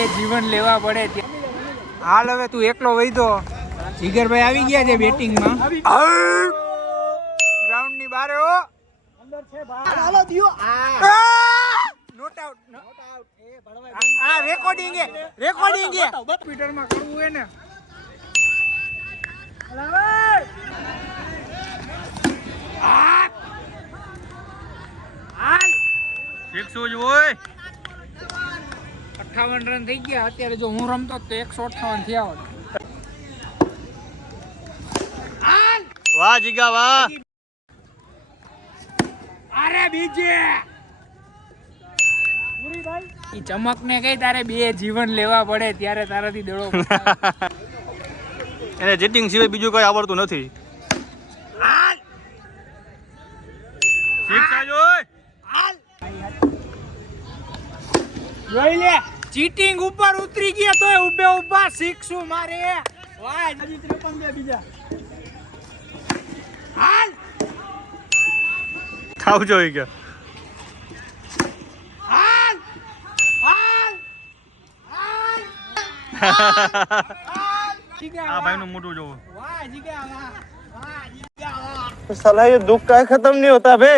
એ જીવન લેવા પડે. હાલ હવે તું એકલો વઈધો. જીગરભાઈ આવી ગયા છે બેટિંગ માં. ગ્રાઉન્ડ ની બહાર હો. અંદર છે બહાર. હાલો દિયો. Not out. એ ભડવાઈ. આ રેકોર્ડિંગ હે. કમ્પ્યુટર માં કરવું હે ને. હાલ. ફિક્સ જ હોય. 58 રન થઈ ગયા. અત્યારે જો હું રમતો તો 158 થયા હોત. વાહ જીગા વાહ. અરે બીજે ઈ ચમક ને કઈ તારે 2 જીવન લેવા પડે ત્યારે તારાથી દડો. એને ચીટિંગ સિવાય બીજું કઈ આવડતું નથી. ફિક્સ જ હોય. જોઈ લે ચીટિંગ ઉપર ઉતરી ગયા તોય ઉભે ઉભા સિક્સું મારે. વાહ હજી 53 બીજા. હાલ થાવ જોઈ કે હાલ હાલ આ ભાઈ નું મોટું જોવો. વાહ જીગા વાહ. साला ये दुख का खत्म नहीं होता बे.